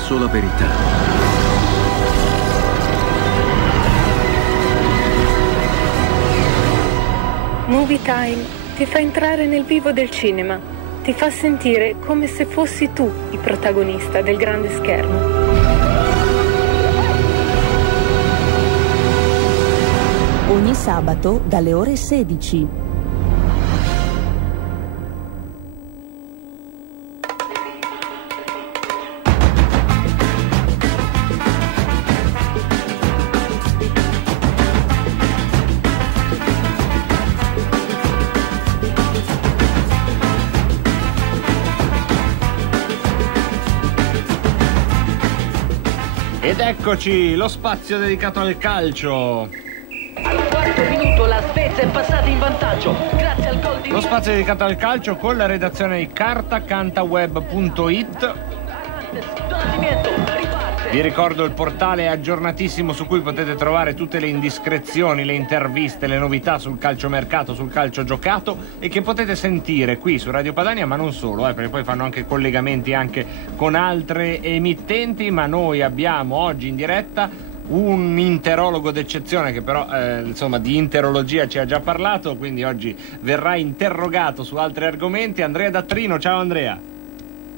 sola verità. Movie Time ti fa entrare nel vivo del cinema, ti fa sentire come se fossi tu il protagonista del grande schermo. Ogni sabato dalle ore 16. Ed eccoci, lo spazio dedicato al calcio. Al quarto minuto la Svezia è passata in vantaggio grazie al gol di... Lo spazio dedicato al calcio con la redazione di cartacantaweb.it. Vi ricordo il portale aggiornatissimo su cui potete trovare tutte le indiscrezioni, le interviste, le novità sul calciomercato, sul calcio giocato, e che potete sentire qui su Radio Padania, ma non solo, perché poi fanno anche collegamenti anche con altre emittenti. Ma noi abbiamo oggi in diretta un interologo d'eccezione che però insomma di interologia ci ha già parlato, quindi oggi verrà interrogato su altri argomenti. Andrea Dattrino, ciao Andrea.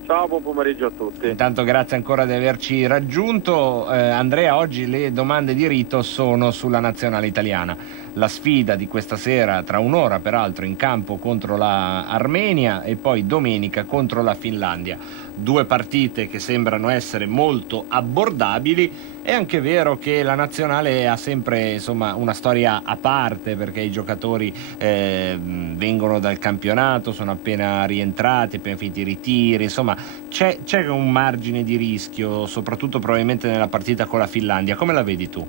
Ciao, buon pomeriggio a tutti. Intanto grazie ancora di averci raggiunto. Andrea, oggi le domande di rito sono sulla nazionale italiana. La sfida di questa sera, tra un'ora peraltro, in campo contro la Armenia e poi domenica contro la Finlandia. Due partite che sembrano essere molto abbordabili. È anche vero che la nazionale ha sempre insomma una storia a parte, perché i giocatori vengono dal campionato, sono appena rientrati, appena finiti i ritiri, insomma c'è un margine di rischio, soprattutto probabilmente nella partita con la Finlandia. Come la vedi tu?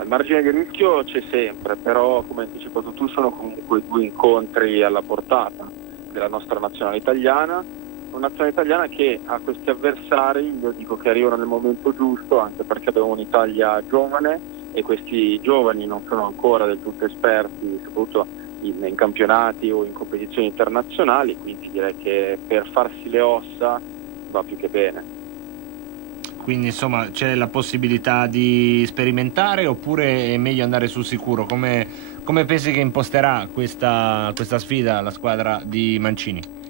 Il margine di rischio c'è sempre, però come hai anticipato tu sono comunque due incontri alla portata della nostra nazionale italiana. Una nazionale italiana che ha questi avversari, io dico che arrivano nel momento giusto, anche perché abbiamo un'Italia giovane e questi giovani non sono ancora del tutto esperti, soprattutto in campionati o in competizioni internazionali, quindi direi che per farsi le ossa va più che bene. Quindi insomma c'è la possibilità di sperimentare, oppure è meglio andare sul sicuro? Come pensi che imposterà questa sfida la squadra di Mancini?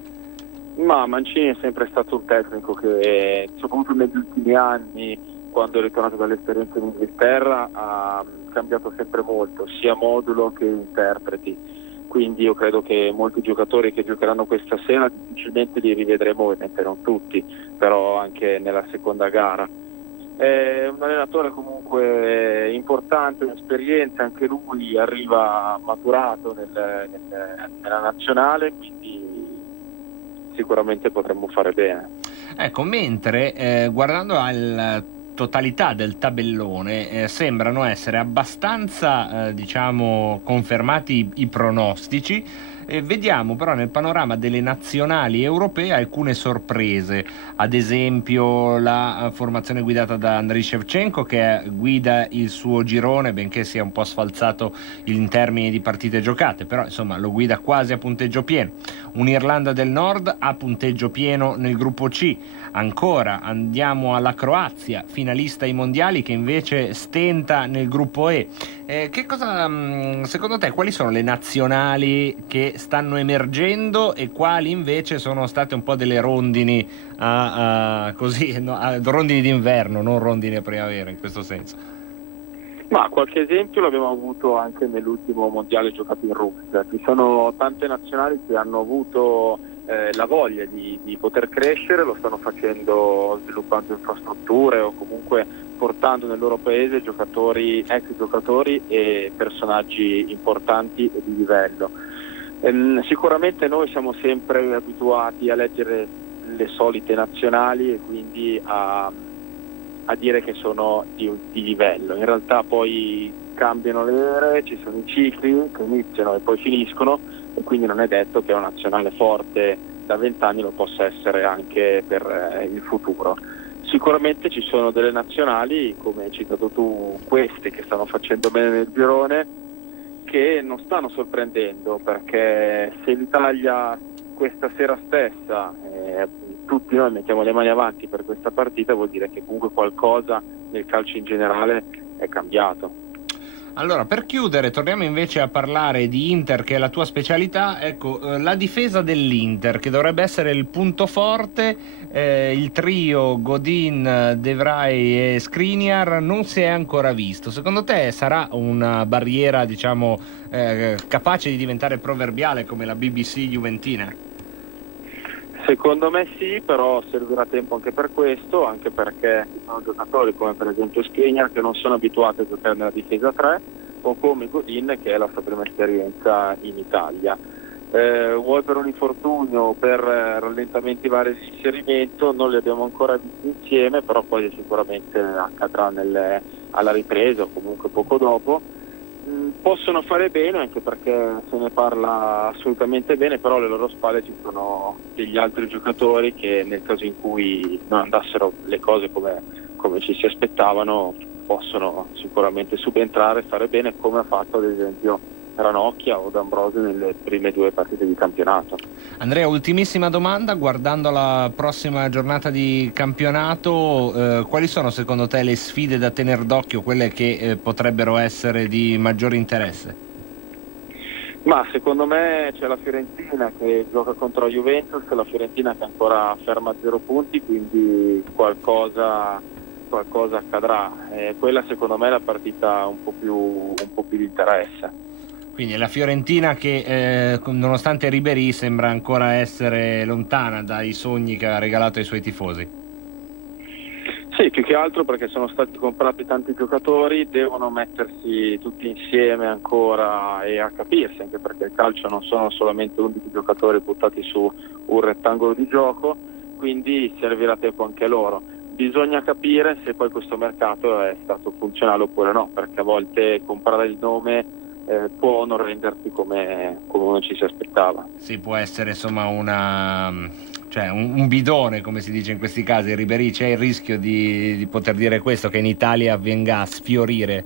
Ma Mancini è sempre stato un tecnico che, soprattutto negli ultimi anni, quando è ritornato dall'esperienza in Inghilterra, ha cambiato sempre molto, sia modulo che interpreti. Quindi io credo che molti giocatori che giocheranno questa sera difficilmente li rivedremo, ovviamente non tutti, però anche nella seconda gara. È un allenatore comunque importante, un'esperienza, anche lui arriva maturato nella nazionale, quindi sicuramente potremmo fare bene. Ecco, mentre guardando al totalità del tabellone sembrano essere abbastanza diciamo confermati i pronostici. Vediamo però nel panorama delle nazionali europee alcune sorprese, ad esempio la formazione guidata da Andriy Shevchenko, che guida il suo girone, benché sia un po' sfalzato in termini di partite giocate, però insomma lo guida quasi a punteggio pieno. Un'Irlanda del Nord a punteggio pieno nel gruppo C. Ancora andiamo alla Croazia, finalista ai mondiali, che invece stenta nel gruppo E. Che cosa, secondo te, quali sono le nazionali che stanno emergendo e quali invece sono state un po' delle rondini rondini d'inverno, non rondini a primavera in questo senso? Ma qualche esempio l'abbiamo avuto anche nell'ultimo mondiale giocato in Russia. Ci sono tante nazionali che hanno avuto la voglia di poter crescere, lo stanno facendo sviluppando infrastrutture o comunque portando nel loro paese giocatori, ex giocatori e personaggi importanti e di livello. Sicuramente noi siamo sempre abituati a leggere le solite nazionali e quindi a dire che sono di livello. In realtà poi cambiano le ere, ci sono i cicli che iniziano e poi finiscono, e quindi non è detto che una nazionale forte da 20 anni lo possa essere anche per il futuro. Sicuramente ci sono delle nazionali, come hai citato tu, queste che stanno facendo bene nel girone, che non stanno sorprendendo, perché se l'Italia questa sera stessa tutti noi mettiamo le mani avanti per questa partita, vuol dire che comunque qualcosa nel calcio in generale è cambiato. Allora, per chiudere, torniamo invece a parlare di Inter, che è la tua specialità. Ecco, la difesa dell'Inter, che dovrebbe essere il punto forte, il trio Godin, De Vrij e Skriniar non si è ancora visto. Secondo te sarà una barriera, diciamo, capace di diventare proverbiale come la BBC juventina? Secondo me sì, però servirà tempo anche per questo, anche perché ci sono giocatori come per esempio Skriniar che non sono abituati a giocare nella difesa 3, o come Godin che è la sua prima esperienza in Italia. Vuoi per un infortunio o per rallentamenti vari di inserimento, non li abbiamo ancora visti insieme, però poi sicuramente accadrà alla ripresa o comunque poco dopo. Possono fare bene, anche perché se ne parla assolutamente bene, però alle loro spalle ci sono degli altri giocatori che nel caso in cui non andassero le cose come ci si aspettavano possono sicuramente subentrare e fare bene, come ha fatto ad esempio Ranocchia o D'Ambrosio nelle prime 2 partite di campionato. Andrea, ultimissima domanda, guardando la prossima giornata di campionato, quali sono secondo te le sfide da tenere d'occhio, quelle che potrebbero essere di maggiore interesse? Ma secondo me c'è la Fiorentina che gioca contro la Juventus, la Fiorentina che ancora ferma a 0 punti, quindi qualcosa accadrà. Quella secondo me è la partita un po' più di interesse. Quindi la Fiorentina che nonostante Ribéry sembra ancora essere lontana dai sogni che ha regalato ai suoi tifosi. Sì, più che altro perché sono stati comprati tanti giocatori, devono mettersi tutti insieme ancora e a capirsi, anche perché il calcio non sono solamente 11 giocatori buttati su un rettangolo di gioco, quindi servirà tempo anche loro. Bisogna capire se poi questo mercato è stato funzionale oppure no, perché a volte comprare il nome può non renderti come uno ci si aspettava. Sì, può essere insomma un bidone, come si dice in questi casi. Ribéry, c'è il rischio di poter dire questo, che in Italia venga a sfiorire?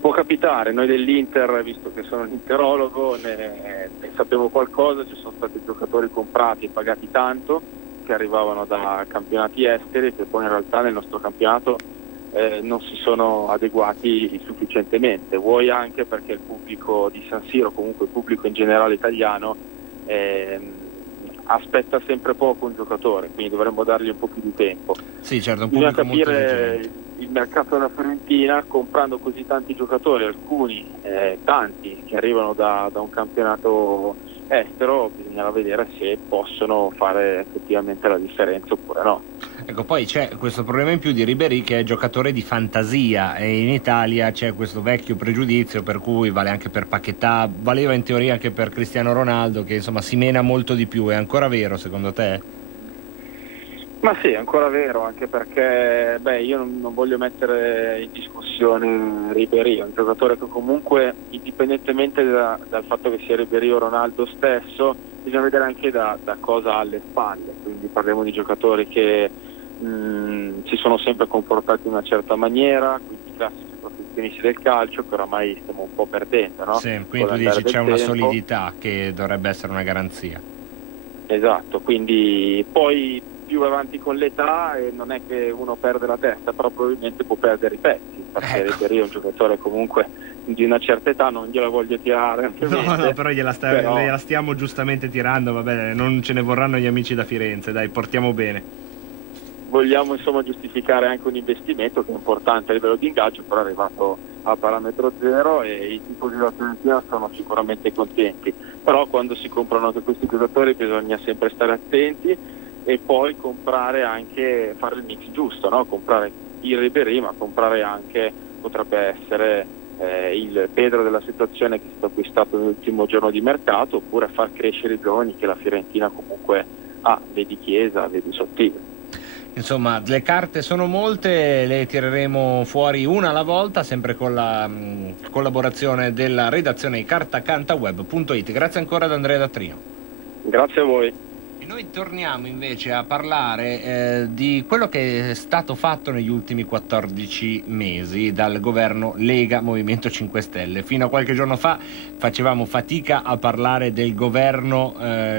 Può capitare, noi dell'Inter, visto che sono l'interologo, ne sappiamo qualcosa. Ci sono stati giocatori comprati e pagati tanto che arrivavano da campionati esteri, che poi in realtà nel nostro campionato non si sono adeguati sufficientemente, vuoi anche perché il pubblico di San Siro, comunque il pubblico in generale italiano, aspetta sempre poco un giocatore, quindi dovremmo dargli un po' più di tempo. Sì, certo, un bisogna pubblico capire molto il mercato della Fiorentina, comprando così tanti giocatori, alcuni tanti che arrivano da un campionato estero, bisognerà vedere se possono fare effettivamente la differenza oppure no. Ecco, poi c'è questo problema in più di Ribéry, che è giocatore di fantasia, e in Italia c'è questo vecchio pregiudizio per cui vale anche per Paquetá, valeva in teoria anche per Cristiano Ronaldo, che insomma si mena molto di più. È ancora vero secondo te? Ma sì, è ancora vero, anche perché io non voglio mettere in discussione Ribéry, è un giocatore che comunque, indipendentemente dal fatto che sia Ribéry o Ronaldo stesso, bisogna vedere anche da cosa ha alle spalle, quindi parliamo di giocatori che si sono sempre comportati in una certa maniera, quindi i classici professionisti del calcio che oramai stiamo un po' perdendo, no? Sì, quindi tu dici c'è una solidità che dovrebbe essere una garanzia. Esatto, quindi poi più avanti con l'età e non è che uno perde la testa, però probabilmente può perdere i pezzi, perché Ribéry è un giocatore comunque di una certa età, non gliela voglio tirare no, però gliela stiamo giustamente tirando, vabbè, non ce ne vorranno gli amici da Firenze, dai, portiamo bene. Vogliamo insomma giustificare anche un investimento che è importante a livello di ingaggio, però è arrivato a parametro zero e i tifosi della Fiorentina sono sicuramente contenti, però quando si comprano anche questi giocatori bisogna sempre stare attenti e poi comprare anche, fare il mix giusto, no? Comprare il Ribéry, ma comprare anche, potrebbe essere il Pedro della situazione che è stato acquistato nell'ultimo giorno di mercato, oppure far crescere i giovani che la Fiorentina comunque ha, vedi Chiesa, vedi Sottile. Insomma, le carte sono molte, le tireremo fuori una alla volta, sempre con la collaborazione della redazione cartacantaweb.it. Grazie ancora ad Andrea Datrio. Grazie a voi. E noi torniamo invece a parlare di quello che è stato fatto negli ultimi 14 mesi dal governo Lega Movimento 5 Stelle. Fino a qualche giorno fa facevamo fatica a parlare del governo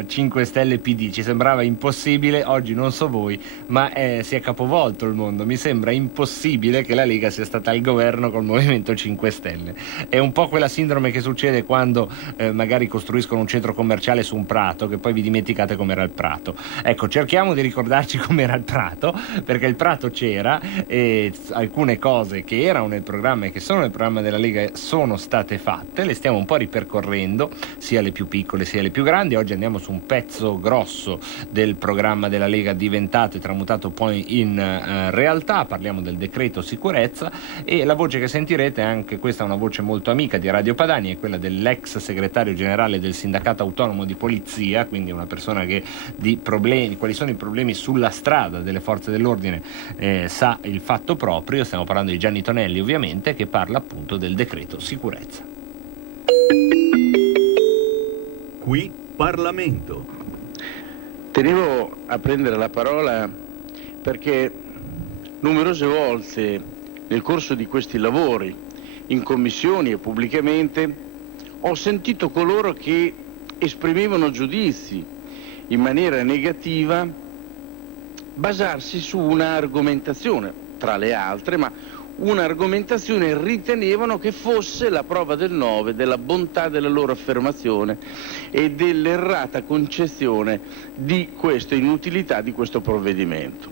5 Stelle PD, ci sembrava impossibile. Oggi non so voi, ma si è capovolto il mondo. Mi sembra impossibile che la Lega sia stata al governo col Movimento 5 Stelle. È un po' quella sindrome che succede quando magari costruiscono un centro commerciale su un prato, che poi vi dimenticate com'era il prato. Ecco, cerchiamo di ricordarci com'era il prato, perché il prato c'era e alcune cose che erano nel programma e che sono nel programma della Lega sono state fatte, le stiamo un po' ripercorrendo, sia le più piccole sia le più grandi. Oggi andiamo su un pezzo grosso del programma della Lega diventato e tramutato poi in realtà. Parliamo del decreto sicurezza, e la voce che sentirete, anche questa è una voce molto amica di Radio Padania, è quella dell'ex segretario generale del sindacato autonomo di polizia, quindi una persona che di problemi, quali sono i problemi sulla strada delle forze dell'ordine sa il fatto proprio. Stiamo parlando di Gianni Tonelli, ovviamente, che parla appunto del decreto sicurezza. Qui Parlamento. Tenevo a prendere la parola perché numerose volte nel corso di questi lavori in commissioni e pubblicamente ho sentito coloro che esprimevano giudizi in maniera negativa basarsi su una argomentazione, tra le altre, ma una argomentazione ritenevano che fosse la prova del 9 della bontà della loro affermazione e dell'errata concezione di questa inutilità di questo provvedimento.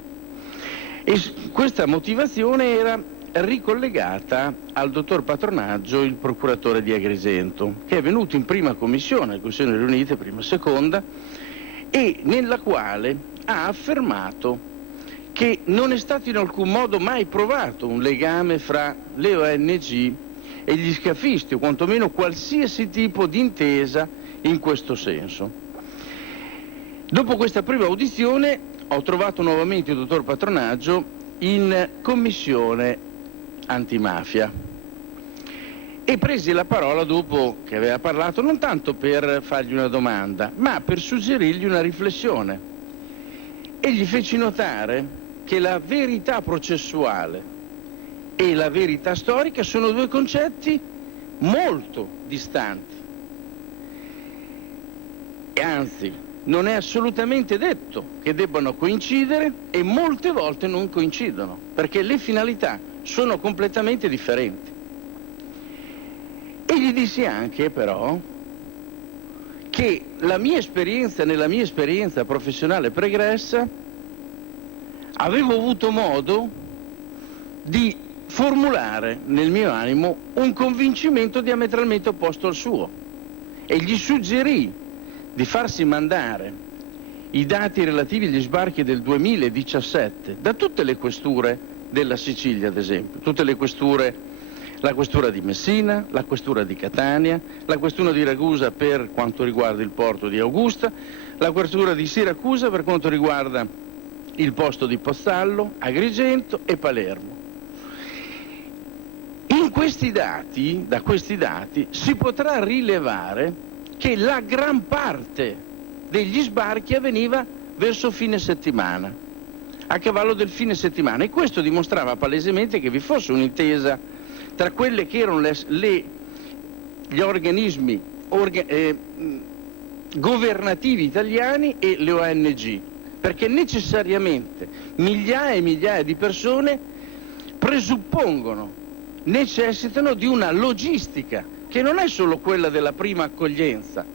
E questa motivazione era ricollegata al dottor Patronaggio, il procuratore di Agrigento, che è venuto in prima commissione, le commissioni riunite, prima e seconda, e nella quale ha affermato che non è stato in alcun modo mai provato un legame fra le ONG e gli scafisti, o quantomeno qualsiasi tipo di intesa in questo senso. Dopo questa prima audizione ho trovato nuovamente il dottor Patronaggio in commissione antimafia e presi la parola dopo che aveva parlato, non tanto per fargli una domanda, ma per suggerirgli una riflessione, e gli feci notare che la verità processuale e la verità storica sono due concetti molto distanti, e anzi non è assolutamente detto che debbano coincidere, e molte volte non coincidono perché le finalità sono completamente differenti. E gli dissi anche però che nella mia esperienza professionale pregressa avevo avuto modo di formulare nel mio animo un convincimento diametralmente opposto al suo, e gli suggerì di farsi mandare i dati relativi agli sbarchi del 2017 da tutte le questure della Sicilia, ad esempio, tutte le questure, la questura di Messina, la questura di Catania, la questura di Ragusa per quanto riguarda il porto di Augusta, la questura di Siracusa per quanto riguarda il posto di Pozzallo, Agrigento e Palermo. In questi dati, da questi dati, si potrà rilevare che la gran parte degli sbarchi avveniva verso fine settimana, a cavallo del fine settimana, e questo dimostrava palesemente che vi fosse un'intesa tra quelle che erano gli organismi governativi italiani e le ONG, perché necessariamente migliaia e migliaia di persone necessitano di una logistica che non è solo quella della prima accoglienza,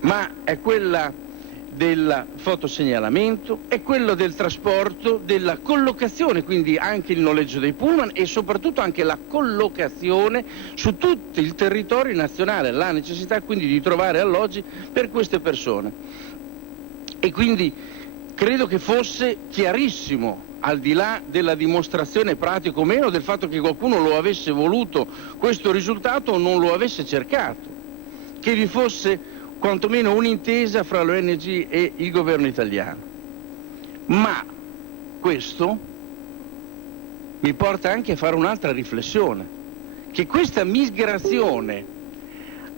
ma è quella del fotosegnalamento, è quello del trasporto, della collocazione, quindi anche il noleggio dei pullman e soprattutto anche la collocazione su tutto il territorio nazionale, la necessità quindi di trovare alloggi per queste persone. E quindi credo che fosse chiarissimo, al di là della dimostrazione pratica o meno, del fatto che qualcuno lo avesse voluto questo risultato o non lo avesse cercato, che vi fosse quantomeno un'intesa fra l'ONG e il governo italiano. Ma questo mi porta anche a fare un'altra riflessione, che questa migrazione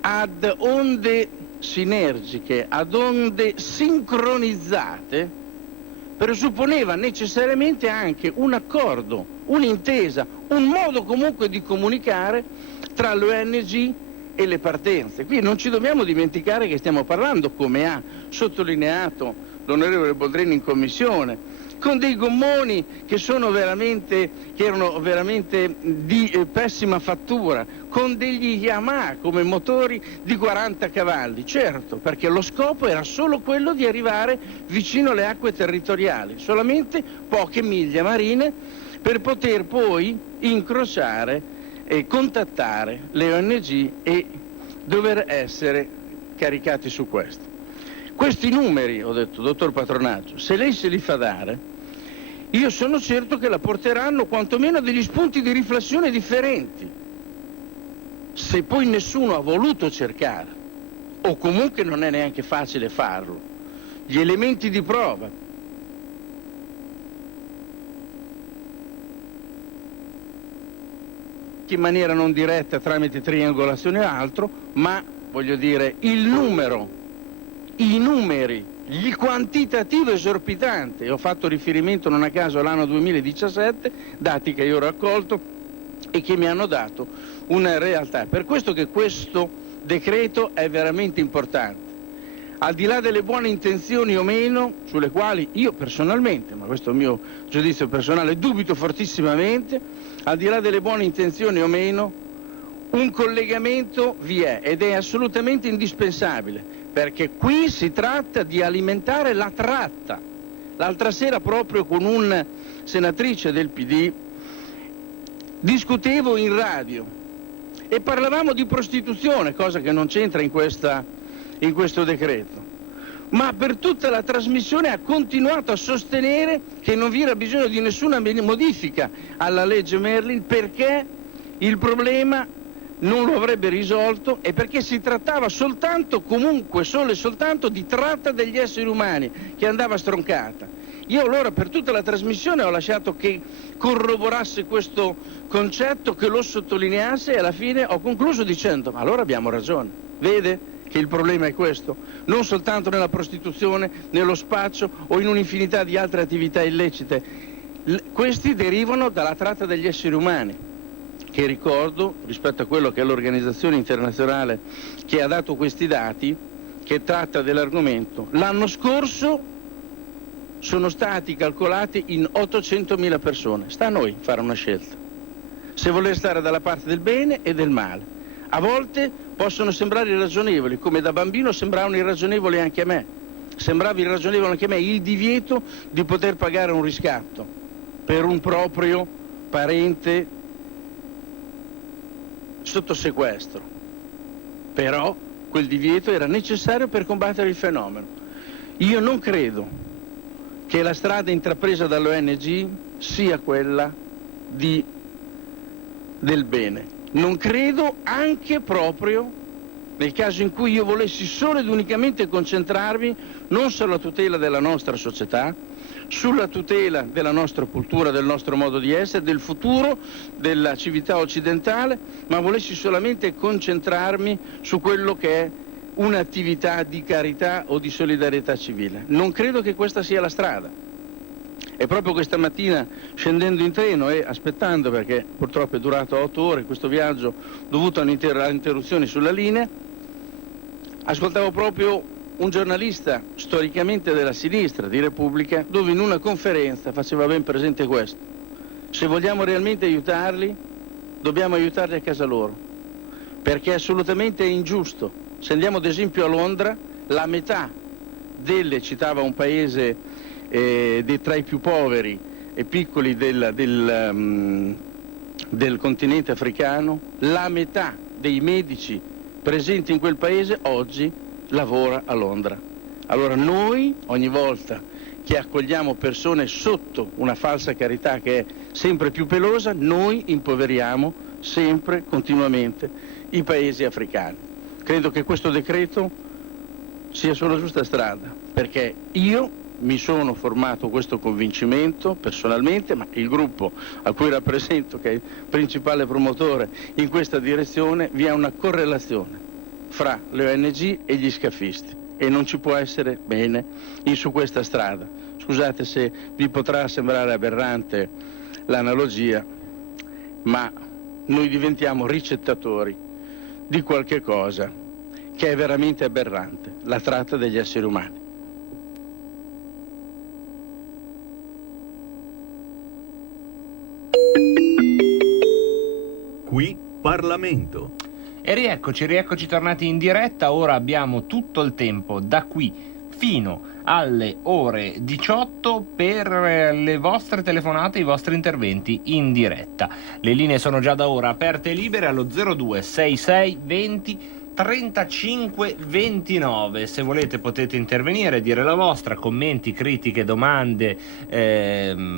ad onde sinergiche, ad onde sincronizzate, presupponeva necessariamente anche un accordo, un'intesa, un modo comunque di comunicare tra le ONG e le partenze. Qui non ci dobbiamo dimenticare che stiamo parlando, come ha sottolineato l'onorevole Boldrini in commissione, con dei gommoni che erano veramente di pessima fattura, con degli Yamaha come motori di 40 cavalli, certo, perché lo scopo era solo quello di arrivare vicino alle acque territoriali, solamente poche miglia marine, per poter poi incrociare e contattare le ONG e dover essere caricati su questo. Questi numeri, ho detto, dottor Patronaggio, se lei se li fa dare, io sono certo che la porteranno quantomeno a degli spunti di riflessione differenti. Se poi nessuno ha voluto cercare, o comunque non è neanche facile farlo, gli elementi di prova, in maniera non diretta tramite triangolazione o altro, ma voglio dire i numeri, il quantitativo esorbitante. Ho fatto riferimento non a caso all'anno 2017, dati che io ho raccolto e che mi hanno dato una realtà. Per questo che questo decreto è veramente importante. Al di là delle buone intenzioni o meno, sulle quali io personalmente, ma questo è il mio giudizio personale, dubito fortissimamente, al di là delle buone intenzioni o meno, un collegamento vi è ed è assolutamente indispensabile, perché qui si tratta di alimentare la tratta. L'altra sera proprio con una senatrice del PD discutevo in radio e parlavamo di prostituzione, cosa che non c'entra in questo decreto, ma per tutta la trasmissione ha continuato a sostenere che non vi era bisogno di nessuna modifica alla legge Merlin, perché il problema non lo avrebbe risolto e perché si trattava soltanto, comunque solo e soltanto, di tratta degli esseri umani che andava stroncata. Io allora per tutta la trasmissione ho lasciato che corroborasse questo concetto, che lo sottolineasse, e alla fine ho concluso dicendo: ma allora abbiamo ragione, vede che il problema è questo, non soltanto nella prostituzione, nello spaccio o in un'infinità di altre attività illecite. Questi derivano dalla tratta degli esseri umani, che ricordo, rispetto a quello che è l'organizzazione internazionale che ha dato questi dati, che tratta dell'argomento, l'anno scorso sono stati calcolati in 800.000 persone. Sta a noi fare una scelta, se voler stare dalla parte del bene e del male. A volte possono sembrare irragionevoli, come da bambino sembravano irragionevoli anche a me. Sembrava irragionevole anche a me il divieto di poter pagare un riscatto per un proprio parente sotto sequestro. Però quel divieto era necessario per combattere il fenomeno. Io non credo che la strada intrapresa dall'ONG sia quella del bene. Non credo, anche proprio nel caso in cui io volessi solo ed unicamente concentrarmi non sulla tutela della nostra società, sulla tutela della nostra cultura, del nostro modo di essere, del futuro della civiltà occidentale, ma volessi solamente concentrarmi su quello che è un'attività di carità o di solidarietà civile. Non credo che questa sia la strada. E proprio questa mattina, scendendo in treno e aspettando, perché purtroppo è durato 8 ore questo viaggio dovuto a interruzioni sulla linea, ascoltavo proprio un giornalista storicamente della sinistra di Repubblica, dove in una conferenza faceva ben presente questo: se vogliamo realmente aiutarli, dobbiamo aiutarli a casa loro, perché è assolutamente ingiusto. Se andiamo ad esempio a Londra, la metà citava un paese tra i più poveri e piccoli del continente africano, la metà dei medici presenti in quel paese oggi lavora a Londra. Allora noi, ogni volta che accogliamo persone sotto una falsa carità che è sempre più pelosa, noi impoveriamo sempre, continuamente, i paesi africani. Credo che questo decreto sia sulla giusta strada, perché io mi sono formato questo convincimento personalmente, ma il gruppo a cui rappresento, che è il principale promotore in questa direzione, vi è una correlazione fra le ONG e gli scafisti e non ci può essere bene su questa strada. Scusate se vi potrà sembrare aberrante l'analogia, ma noi diventiamo ricettatori di qualche cosa che è veramente aberrante, la tratta degli esseri umani. Qui Parlamento. E rieccoci tornati in diretta. Ora abbiamo tutto il tempo da qui fino alle ore 18 per le vostre telefonate, i vostri interventi in diretta. Le linee sono già da ora aperte e libere allo 0266 20 35 29. Se volete potete intervenire, dire la vostra, commenti, critiche, domande,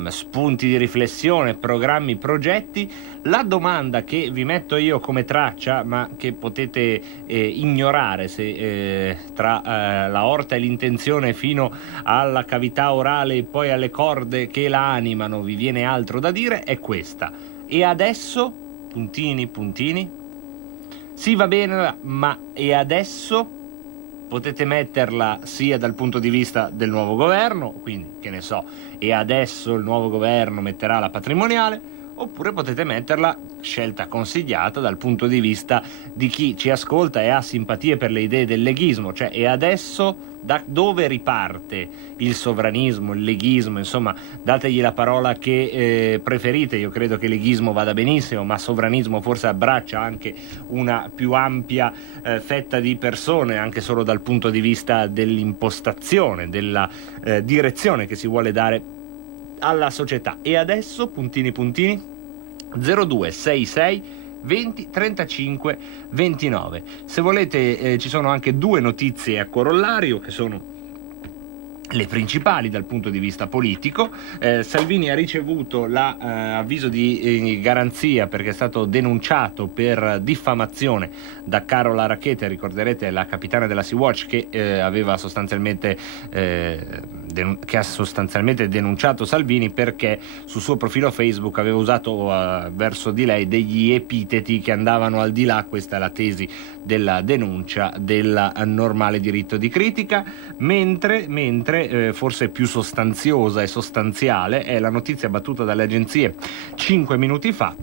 spunti di riflessione, programmi, progetti. La domanda che vi metto io come traccia, ma che potete ignorare se tra la aorta e l'intenzione fino alla cavità orale e poi alle corde che la animano vi viene altro da dire, è questa. E adesso? Puntini, puntini. Sì, va bene, ma e adesso? Potete metterla sia dal punto di vista del nuovo governo, quindi che ne so, e adesso il nuovo governo metterà la patrimoniale, oppure potete metterla, scelta consigliata, dal punto di vista di chi ci ascolta e ha simpatie per le idee del leghismo, cioè e adesso da dove riparte il sovranismo, il leghismo, insomma dategli la parola che preferite. Io credo che leghismo vada benissimo, ma sovranismo forse abbraccia anche una più ampia fetta di persone, anche solo dal punto di vista dell'impostazione, della direzione che si vuole dare alla società. E adesso, puntini puntini, 0266 20 35 29. Se volete ci sono anche due notizie a corollario che sono le principali dal punto di vista politico. Salvini ha ricevuto l'avviso di garanzia perché è stato denunciato per diffamazione da Carola Rackete, ricorderete la capitana della Sea-Watch che aveva sostanzialmente che ha sostanzialmente denunciato Salvini perché sul suo profilo Facebook aveva usato verso di lei degli epiteti che andavano al di là, questa è la tesi della denuncia, del normale diritto di critica, mentre forse più sostanziosa e sostanziale è la notizia battuta dalle agenzie 5 minuti fa,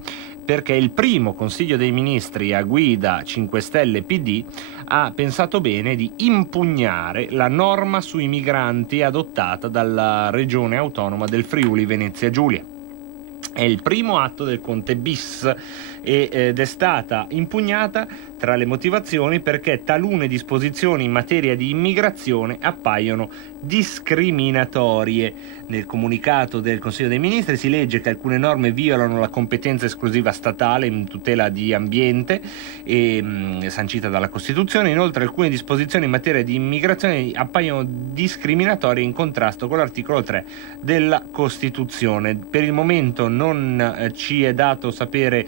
perché il primo Consiglio dei Ministri a guida 5 Stelle PD ha pensato bene di impugnare la norma sui migranti adottata dalla regione autonoma del Friuli Venezia Giulia. È il primo atto del Conte bis ed è stata impugnata tra le motivazioni perché talune disposizioni in materia di immigrazione appaiono discriminatorie. Nel comunicato del Consiglio dei Ministri si legge che alcune norme violano la competenza esclusiva statale in tutela di ambiente sancita dalla Costituzione. Inoltre alcune disposizioni in materia di immigrazione appaiono discriminatorie in contrasto con l'articolo 3 della Costituzione. Per il momento non ci è dato sapere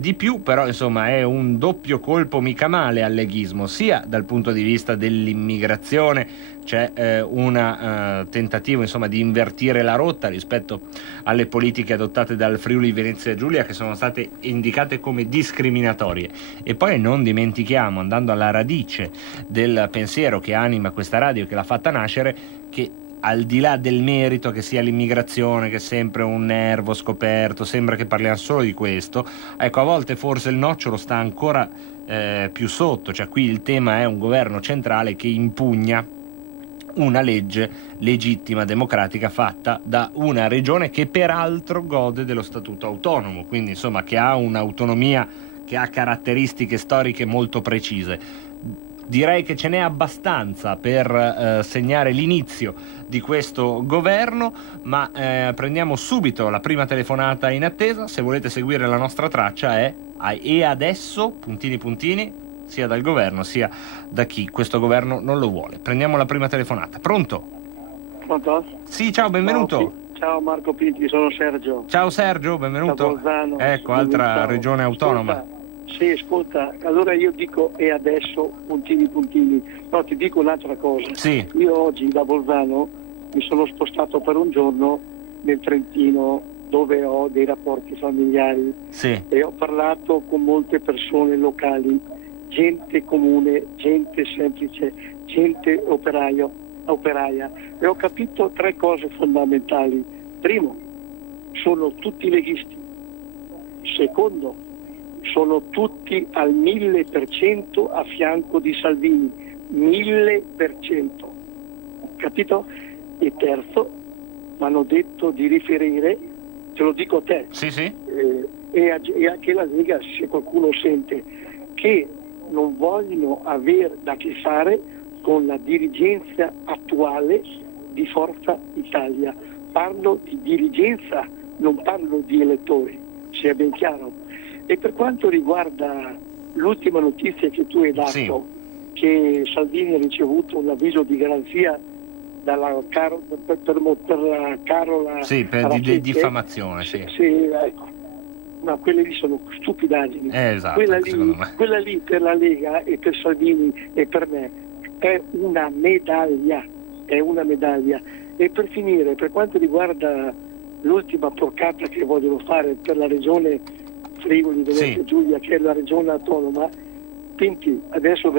di più, però insomma è un doppio colpo mica male al leghismo, sia dal punto di vista dell'immigrazione. C'è un tentativo insomma di invertire la rotta rispetto alle politiche adottate dal Friuli Venezia Giulia che sono state indicate come discriminatorie. E poi non dimentichiamo, andando alla radice del pensiero che anima questa radio, che l'ha fatta nascere, che al di là del merito che sia l'immigrazione, che è sempre un nervo scoperto, sembra che parliamo solo di questo, ecco, a volte forse il nocciolo sta ancora più sotto, cioè qui il tema è un governo centrale che impugna una legge legittima, democratica, fatta da una regione che peraltro gode dello statuto autonomo, quindi insomma che ha un'autonomia che ha caratteristiche storiche molto precise. Direi che ce n'è abbastanza per segnare l'inizio di questo governo, ma prendiamo subito la prima telefonata in attesa. Se volete seguire la nostra traccia è e adesso, puntini puntini, sia dal governo sia da chi questo governo non lo vuole. Prendiamo la prima telefonata. Pronto? Pronto? Sì, ciao, benvenuto. Ciao Marco Pinti, sono Sergio. Ciao Sergio, benvenuto. Da Bolzano. Ecco, altra regione autonoma. Ascolta, allora io dico e adesso puntini puntini, però ti dico un'altra cosa. Sì. Io oggi da Bolzano mi sono spostato per un giorno nel Trentino, dove ho dei rapporti familiari, sì, e ho parlato con molte persone locali gente comune, gente semplice, gente operaia. E ho capito 3 cose fondamentali. Primo, sono tutti leghisti. Secondo, sono tutti al 1000% a fianco di Salvini, 1000%. Capito? E terzo, mi hanno detto di riferire, te lo dico a te, Sì. E anche la Lega, se qualcuno sente, che non vogliono avere da che fare con la dirigenza attuale di Forza Italia. Parlo di dirigenza, non parlo di elettori, sia ben chiaro. E per quanto riguarda l'ultima notizia che tu hai dato, che Salvini ha ricevuto un avviso di garanzia per la Carola per diffamazione, sì. Sì, ecco. Ma quelle lì sono stupidaggini. Esatto, quella lì per la Lega e per Salvini e per me è una medaglia. E per finire, per quanto riguarda l'ultima porcata che vogliono fare per la regione Friuli Venezia Giulia, che è la regione autonoma, quindi adesso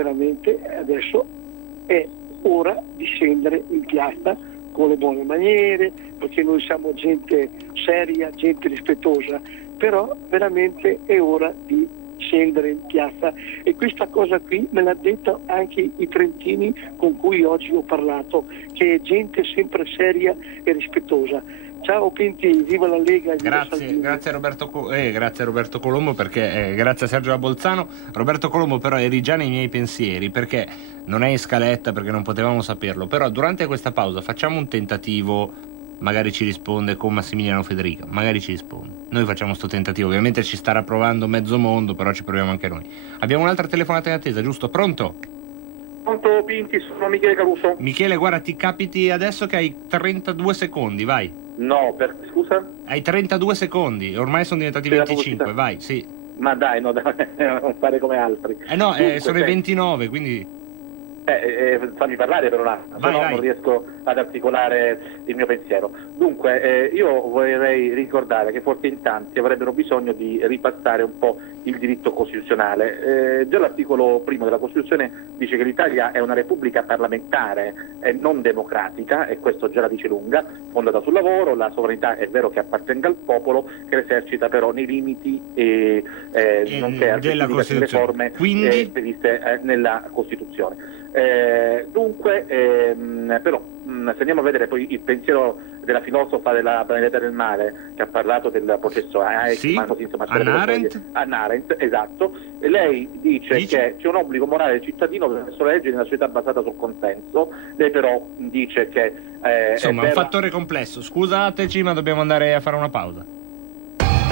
è ora di scendere in piazza con le buone maniere, perché noi siamo gente seria, gente rispettosa, però veramente è ora di scendere in piazza, e questa cosa qui me l'ha detto anche i trentini con cui oggi ho parlato, che è gente sempre seria e rispettosa. Ciao Pinti, viva la Lega. Grazie Roberto Colombo, perché grazie a Sergio Bolzano. Roberto Colombo, però eri già nei miei pensieri, perché non è in scaletta, perché non potevamo saperlo, però durante questa pausa facciamo un tentativo, magari ci risponde con Massimiliano Federica, magari ci risponde. Noi facciamo sto tentativo, ovviamente ci starà provando mezzo mondo, però ci proviamo anche noi. Abbiamo un'altra telefonata in attesa, giusto? Pronto? Pronto Pinti, sono Michele Caruso. Michele, guarda, ti capiti adesso che hai 32 secondi, vai. No, scusa? Hai 32 secondi, ormai sono diventati 25, vai, sì. Ma dai, no, non fare come altri. Dunque, sono i 29, quindi... fammi parlare per un attimo, se no non riesco ad articolare il mio pensiero. Dunque, io vorrei ricordare che forse in tanti avrebbero bisogno di ripassare un po' il diritto costituzionale. Già l'articolo 1 della Costituzione dice che l'Italia è una repubblica parlamentare e non democratica, e questo già la dice lunga, fondata sul lavoro. La sovranità è vero che appartenga al popolo, che l'esercita però nei limiti nonché delle forme previste nella Costituzione. Però se andiamo a vedere poi il pensiero della filosofa della Planeta del Mare, che ha parlato del processo Hannah Arendt, esatto, e lei dice che c'è un obbligo morale del cittadino verso la legge in una società basata sul consenso. Lei però dice che insomma è un fattore complesso. Scusateci, ma dobbiamo andare a fare una pausa.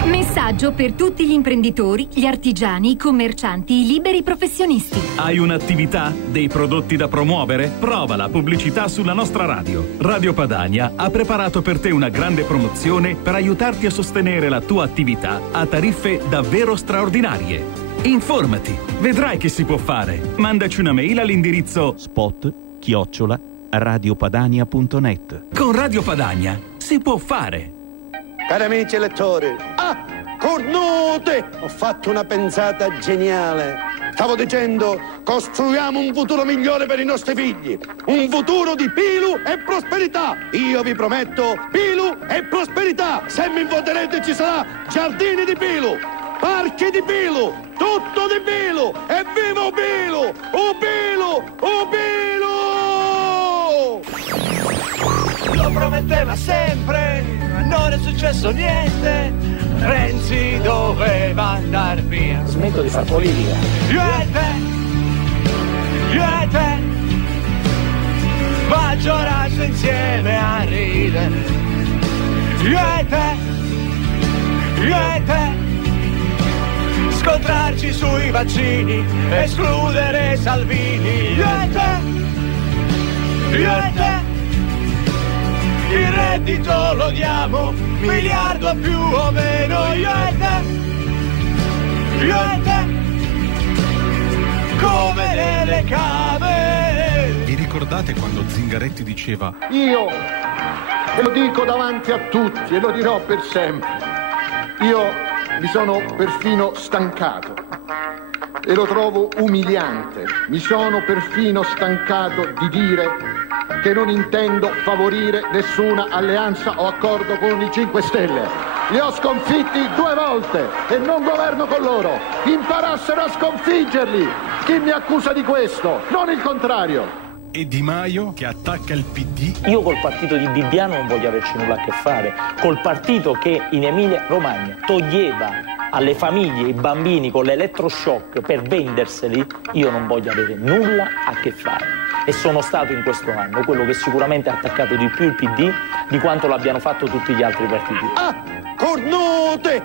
Messaggio per tutti gli imprenditori, gli artigiani, i commercianti, i liberi professionisti. Hai un'attività? Dei prodotti da promuovere? Prova la pubblicità sulla nostra radio. Radio Padania ha preparato per te una grande promozione per aiutarti a sostenere la tua attività a tariffe davvero straordinarie. Informati, vedrai che si può fare. Mandaci una mail all'indirizzo spot@radiopadania.net. Con Radio Padania si può fare. Cari amici elettori, cornute! Ho fatto una pensata geniale. Stavo dicendo, costruiamo un futuro migliore per i nostri figli. Un futuro di pilu e prosperità. Io vi prometto pilu e prosperità. Se mi voterete ci sarà giardini di pilu, parchi di pilu, tutto di pilu. E viva Pilu! O Pilu! O Pilu! Lo prometteva sempre, non è successo niente. Renzi doveva andar via. Smetto di far politica. Io e te, maggioranza insieme a ridere. Io e te, scontrarci sui vaccini, escludere Salvini. Io e te, il reddito lo diamo, miliardo più o meno. Io e te, come nelle cave. Vi ricordate quando Zingaretti diceva: io ve lo dico davanti a tutti e lo dirò per sempre, io mi sono perfino stancato e lo trovo umiliante. Mi sono perfino stancato di dire che non intendo favorire nessuna alleanza o accordo con i 5 Stelle. Li ho sconfitti 2 volte e non governo con loro. Imparassero a sconfiggerli. Chi mi accusa di questo? Non il contrario. E Di Maio che attacca il PD. Io col partito di Bibbiano non voglio averci nulla a che fare. Col partito che in Emilia Romagna toglieva alle famiglie i bambini con l'elettroshock per venderseli, io non voglio avere nulla a che fare. E sono stato in questo anno quello che sicuramente ha attaccato di più il PD di quanto l'abbiano fatto tutti gli altri partiti. Ah, cornute!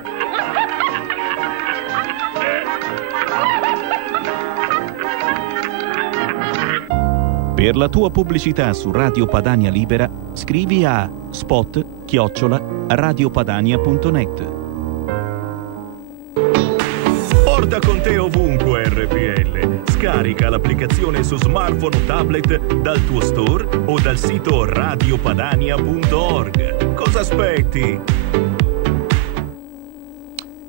Per la tua pubblicità su Radio Padania Libera, scrivi a spot@radiopadania.net. Porta con te ovunque RPL. Scarica l'applicazione su smartphone o tablet dal tuo store o dal sito radiopadania.org. Cosa aspetti?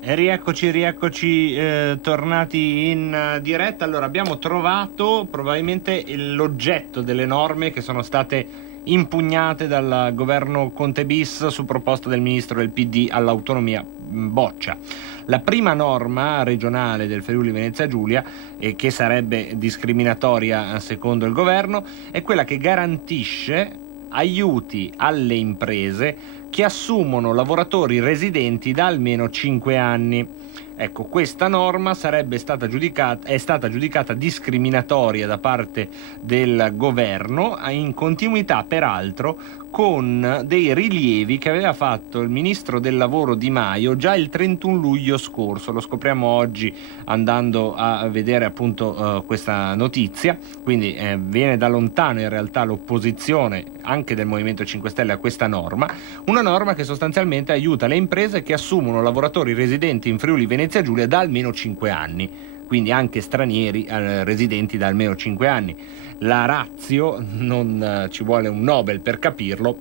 E rieccoci tornati in diretta. Allora, abbiamo trovato probabilmente l'oggetto delle norme che sono state impugnate dal governo Conte bis su proposta del ministro del PD all'autonomia Boccia. La prima norma regionale del Friuli Venezia Giulia, che sarebbe discriminatoria secondo il governo, è quella che garantisce aiuti alle imprese che assumono lavoratori residenti da almeno 5 anni. Ecco, questa norma è stata giudicata discriminatoria da parte del governo, in continuità peraltro con dei rilievi che aveva fatto il ministro del lavoro Di Maio già il 31 luglio scorso. Lo scopriamo oggi andando a vedere appunto questa notizia, quindi viene da lontano in realtà l'opposizione anche del Movimento 5 Stelle a questa norma, una norma che sostanzialmente aiuta le imprese che assumono lavoratori residenti in Friuli Venezia Giulia da almeno 5 anni, quindi anche stranieri residenti da almeno 5 anni. La ratio, non ci vuole un Nobel per capirlo,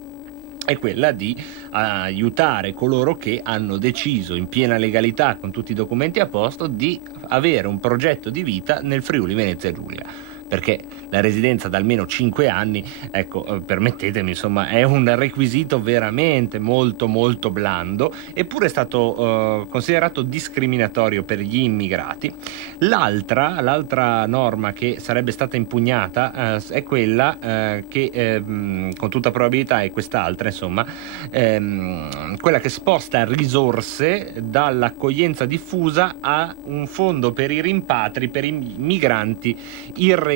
è quella di aiutare coloro che hanno deciso in piena legalità, con tutti i documenti a posto, di avere un progetto di vita nel Friuli Venezia Giulia. Perché la residenza da almeno 5 anni, ecco, permettetemi, insomma, è un requisito veramente molto molto blando, eppure è stato considerato discriminatorio per gli immigrati. L'altra norma che sarebbe stata impugnata è quella che con tutta probabilità è quest'altra, insomma, quella che sposta risorse dall'accoglienza diffusa a un fondo per i rimpatri per i migranti irregolari.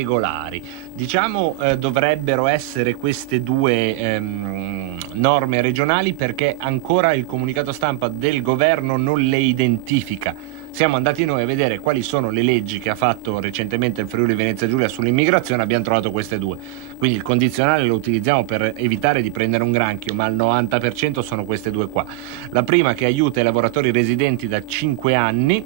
Diciamo dovrebbero essere queste due norme regionali, perché ancora il comunicato stampa del governo non le identifica. Siamo andati noi a vedere quali sono le leggi che ha fatto recentemente il Friuli Venezia Giulia sull'immigrazione, abbiamo trovato queste due. Quindi il condizionale lo utilizziamo per evitare di prendere un granchio, ma al 90% sono queste due qua. La prima che aiuta i lavoratori residenti da 5 anni,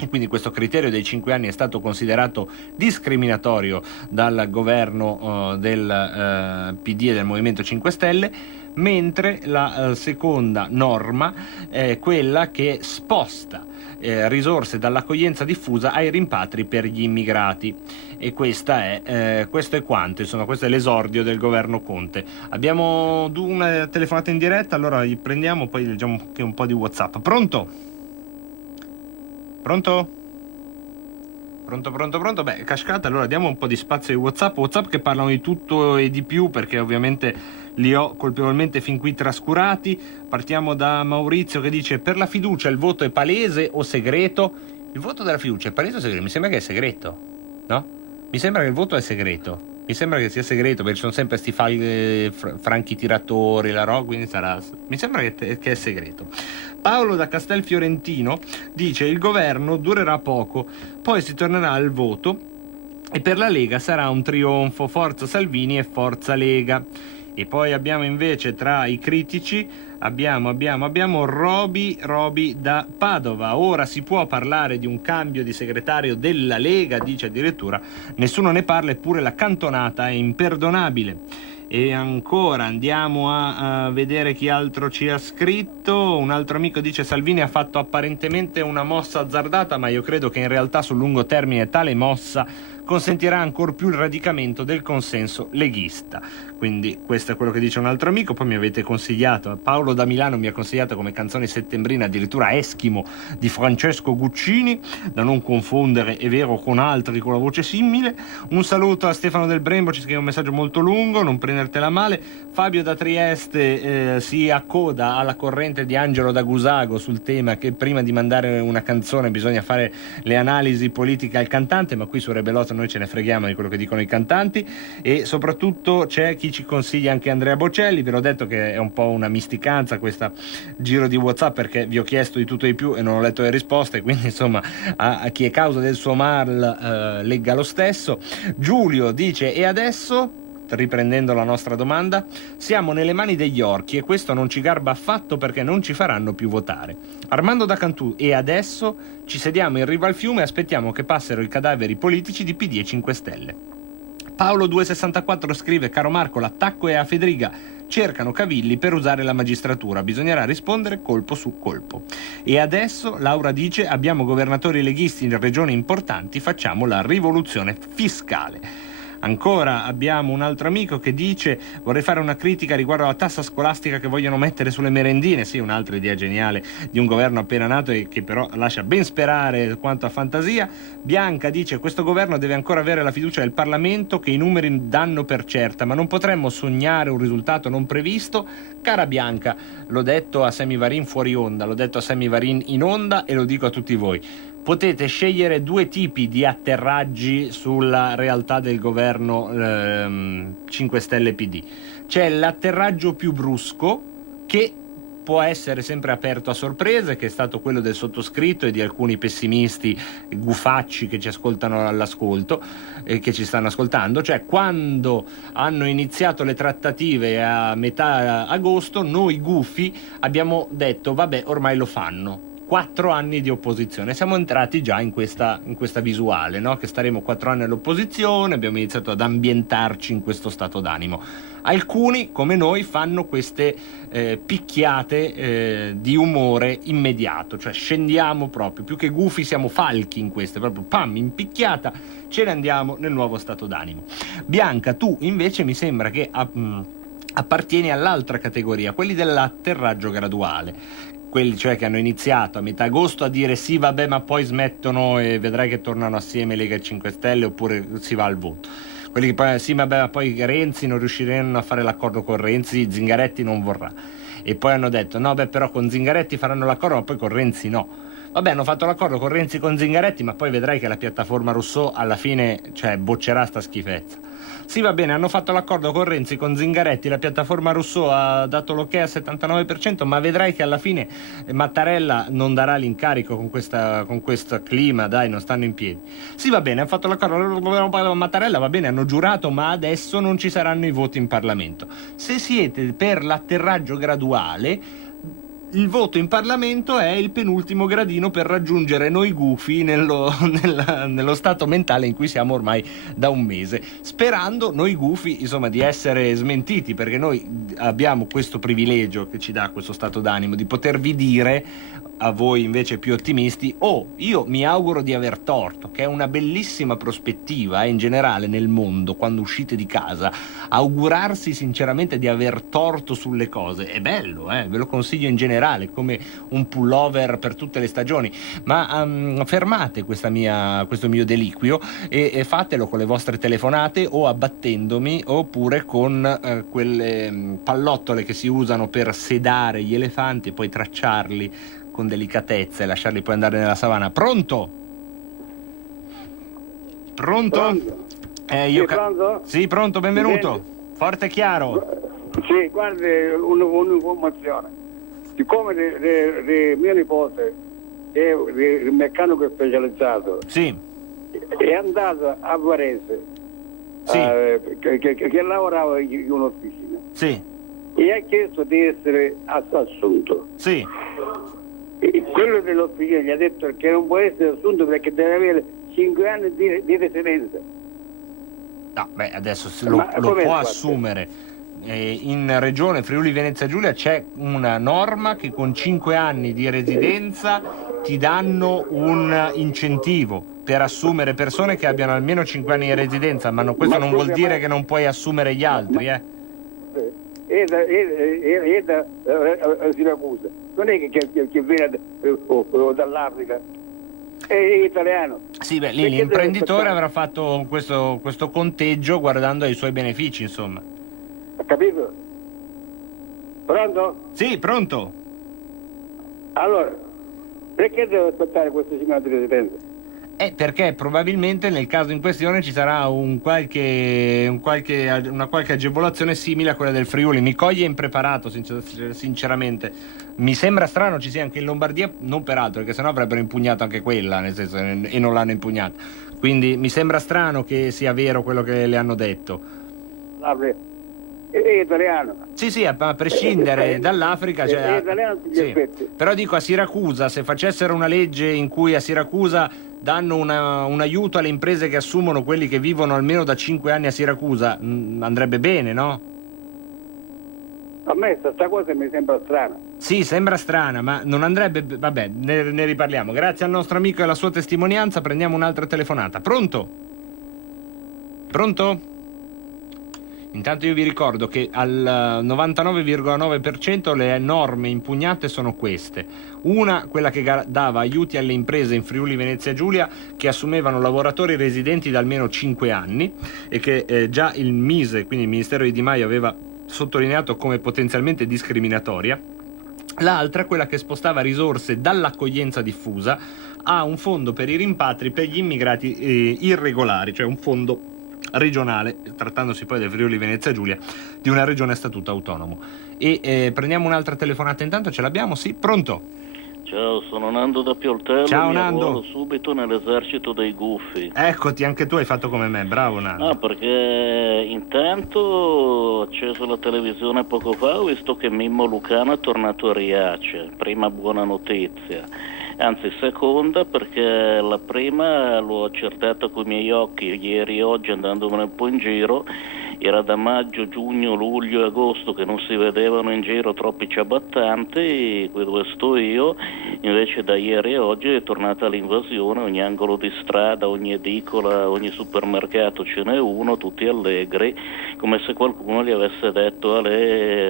e quindi questo criterio dei 5 anni è stato considerato discriminatorio dal governo del PD e del Movimento 5 Stelle, mentre la seconda norma è quella che sposta risorse dall'accoglienza diffusa ai rimpatri per gli immigrati. E questo è quanto, insomma, questo è l'esordio del governo Conte. Abbiamo una telefonata in diretta, allora li prendiamo, poi leggiamo anche un po' di WhatsApp. Pronto? Pronto? Pronto? Beh, cascata, allora diamo un po' di spazio ai WhatsApp che parlano di tutto e di più, perché ovviamente li ho colpevolmente fin qui trascurati. Partiamo da Maurizio che dice: per la fiducia il voto è palese o segreto? Il voto della fiducia è palese o segreto? Mi sembra che è segreto, no? Mi sembra che il voto è segreto. Mi sembra che sia segreto, perché ci sono sempre sti franchi tiratori, la roba, quindi sarà... Mi sembra che è segreto. Paolo da Castelfiorentino dice: il governo durerà poco, poi si tornerà al voto e per la Lega sarà un trionfo, forza Salvini e forza Lega. E poi abbiamo invece tra i critici abbiamo Roby da Padova. Ora si può parlare di un cambio di segretario della Lega, dice addirittura. Nessuno ne parla, eppure la cantonata è imperdonabile. E ancora andiamo a vedere chi altro ci ha scritto. Un altro amico dice: Salvini ha fatto apparentemente una mossa azzardata, ma io credo che in realtà sul lungo termine tale mossa consentirà ancor più il radicamento del consenso leghista. Quindi questo è quello che dice un altro amico. Poi mi avete consigliato, Paolo da Milano mi ha consigliato come canzone settembrina addirittura Eschimo di Francesco Guccini, da non confondere, è vero, con altri con la voce simile. Un saluto a Stefano del Brembo, ci scrive un messaggio molto lungo, non prendertela male. Fabio da Trieste si accoda alla corrente di Angelo da Gusago sul tema che prima di mandare una canzone bisogna fare le analisi politiche al cantante, ma qui su Rebelotto noi ce ne freghiamo di quello che dicono i cantanti. E soprattutto c'è chi ci consiglia anche Andrea Bocelli. Vi l'ho detto che è un po' una misticanza questa giro di WhatsApp, perché vi ho chiesto di tutto e di più e non ho letto le risposte, quindi insomma a chi è causa del suo mal legga lo stesso. Giulio dice: e adesso, riprendendo la nostra domanda, siamo nelle mani degli orchi e questo non ci garba affatto perché non ci faranno più votare. Armando da Cantù: e adesso ci sediamo in riva al fiume e aspettiamo che passero i cadaveri politici di PD e 5 Stelle. Paolo 264 scrive: caro Marco, l'attacco è a Fedriga, cercano cavilli per usare la magistratura, bisognerà rispondere colpo su colpo. E adesso Laura dice: abbiamo governatori leghisti in regioni importanti, facciamo la rivoluzione fiscale. Ancora abbiamo un altro amico che dice: vorrei fare una critica riguardo alla tassa scolastica che vogliono mettere sulle merendine. Sì, un'altra idea geniale di un governo appena nato e che però lascia ben sperare quanto a fantasia. Bianca dice: questo governo deve ancora avere la fiducia del Parlamento, che i numeri danno per certa, ma non potremmo sognare un risultato non previsto. Cara Bianca, l'ho detto a Sammy Varin fuori onda, l'ho detto a Sammy Varin in onda e lo dico a tutti voi: potete scegliere due tipi di atterraggi sulla realtà del governo 5 Stelle PD. C'è l'atterraggio più brusco, che può essere sempre aperto a sorprese, che è stato quello del sottoscritto e di alcuni pessimisti gufacci che ci ascoltano all'ascolto e che ci stanno ascoltando. Cioè, quando hanno iniziato le trattative a metà agosto, noi gufi abbiamo detto: vabbè, ormai lo fanno. 4 anni di opposizione, siamo entrati già in questa visuale, no? Che staremo 4 anni all'opposizione, abbiamo iniziato ad ambientarci in questo stato d'animo. Alcuni, come noi, fanno queste picchiate di umore immediato, cioè scendiamo proprio, più che gufi siamo falchi in queste, proprio pam, in picchiata ce ne andiamo nel nuovo stato d'animo. Bianca, tu invece mi sembra che appartieni all'altra categoria, quelli dell'atterraggio graduale, quelli cioè che hanno iniziato a metà agosto a dire sì vabbè ma poi smettono e vedrai che tornano assieme Lega e 5 Stelle oppure si va al voto. Quelli che poi sì vabbè ma poi Renzi non riusciranno a fare l'accordo con Renzi, Zingaretti non vorrà, e poi hanno detto no beh però con Zingaretti faranno l'accordo ma poi con Renzi no. Vabbè, hanno fatto l'accordo con Renzi e con Zingaretti, ma poi vedrai che la piattaforma Rousseau alla fine boccerà sta schifezza. Sì, va bene, hanno fatto l'accordo con Renzi, con Zingaretti, la piattaforma Rousseau ha dato l'ok al 79%, ma vedrai che alla fine Mattarella non darà l'incarico con questo clima, dai, non stanno in piedi. Sì, va bene, hanno fatto l'accordo con Mattarella, va bene, hanno giurato, ma adesso non ci saranno i voti in Parlamento. Se siete per l'atterraggio graduale, il voto in Parlamento è il penultimo gradino per raggiungere noi gufi nello stato mentale in cui siamo ormai da un mese, sperando noi gufi insomma di essere smentiti, perché noi abbiamo questo privilegio che ci dà questo stato d'animo di potervi dire a voi invece più ottimisti: io mi auguro di aver torto, che è una bellissima prospettiva in generale nel mondo, quando uscite di casa augurarsi sinceramente di aver torto sulle cose è bello, ve lo consiglio in generale, come un pullover per tutte le stagioni, ma fermate questo mio deliquio e fatelo con le vostre telefonate o abbattendomi oppure con quelle pallottole che si usano per sedare gli elefanti e poi tracciarli con delicatezza e lasciarli poi andare nella savana. Pronto? Pronto? Pronto? Sì, pronto, benvenuto. Forte e chiaro. Sì, guardi, un'informazione. Siccome mio nipote è un meccanico specializzato, sì, è andato a Varese, sì, che lavorava in un'officina, sì, e ha chiesto di essere assunto. Sì. E quello dell'officina gli ha detto che non può essere assunto perché deve avere 5 anni di residenza. No, beh, adesso lo può assumere. in regione Friuli Venezia Giulia c'è una norma che con 5 anni di residenza ti danno un incentivo per assumere persone che abbiano almeno 5 anni di residenza, ma questo non vuol dire che non puoi assumere gli altri, E da Siracusa, non è che viene dall'Africa, è italiano. Sì, beh, lì l'imprenditore avrà fatto questo conteggio guardando ai suoi benefici, insomma. Ha capito? Pronto? Sì, pronto. Allora, perché devo aspettare questo 5 anni di residenza? Perché probabilmente nel caso in questione ci sarà una qualche agevolazione simile a quella del Friuli. Mi coglie impreparato, sinceramente. Mi sembra strano ci sia anche in Lombardia, non peraltro, perché sennò avrebbero impugnato anche quella, nel senso, e non l'hanno impugnata. Quindi mi sembra strano che sia vero quello che le hanno detto. È italiano. Sì, a prescindere dall'Africa, è italiano tutti gli aspetti. Però dico, a Siracusa, se facessero una legge in cui a Siracusa danno un aiuto alle imprese che assumono quelli che vivono almeno da 5 anni a Siracusa, andrebbe bene, no? A me questa cosa mi sembra strana. Sì, sembra strana, ma non andrebbe... Vabbè, ne riparliamo. Grazie al nostro amico e alla sua testimonianza prendiamo un'altra telefonata. Pronto? Pronto? Intanto io vi ricordo che al 99,9% le norme impugnate sono queste. Una, quella che dava aiuti alle imprese in Friuli Venezia Giulia che assumevano lavoratori residenti da almeno 5 anni e che già il MISE, quindi il Ministero di Di Maio, aveva sottolineato come potenzialmente discriminatoria. L'altra, quella che spostava risorse dall'accoglienza diffusa a un fondo per i rimpatri per gli immigrati irregolari, cioè un fondo regionale, trattandosi poi del Friuli Venezia Giulia, di una regione a statuto autonomo. E prendiamo un'altra telefonata intanto, ce l'abbiamo? Sì, pronto? Ciao, sono Nando da Pioltello. Ciao, mi Nando. arruolo subito nell'esercito dei gufi. Eccoti, anche tu hai fatto come me, bravo Nando. Perché intanto ho acceso la televisione poco fa, ho visto che Mimmo Lucano è tornato a Riace. Prima buona notizia. Anzi, seconda, perché la prima l'ho accertata coi miei occhi ieri e oggi andandomene un po' in giro. Era da maggio, giugno, luglio e agosto che non si vedevano in giro troppi ciabattanti, qui dove sto io, invece da ieri e oggi è tornata l'invasione, ogni angolo di strada, ogni edicola, ogni supermercato ce n'è uno, tutti allegri, come se qualcuno gli avesse detto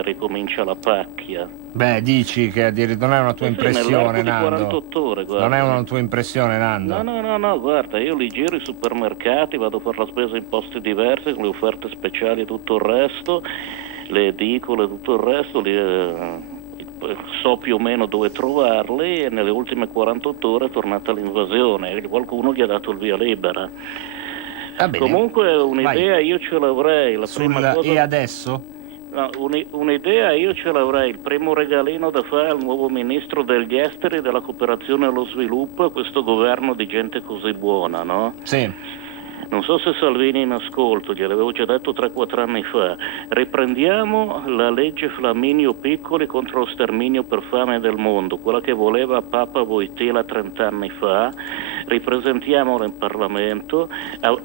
ricomincia la pacchia. Beh, dici che non è una tua impressione, Nando? 48 ore, guarda. Non è una tua impressione, Nando? No, guarda, io li giro i supermercati, vado a fare la spesa in posti diversi, con le offerte speciali e tutto il resto, le edicole, tutto il resto, so più o meno dove trovarli, e nelle ultime 48 ore è tornata l'invasione e qualcuno gli ha dato il via libera. Comunque un'idea Vai. io ce l'avrei. Prima cosa... E adesso? No, un'idea io ce l'avrei. Il primo regalino da fare al nuovo ministro degli esteri, della cooperazione e allo sviluppo, a questo governo di gente così buona, no? Sì. Non so se Salvini è in ascolto, gliel'avevo già detto 3-4 anni fa. Riprendiamo la legge Flaminio Piccoli contro lo sterminio per fame del mondo, quella che voleva Papa Wojtyla 30 anni fa. Ripresentiamola in Parlamento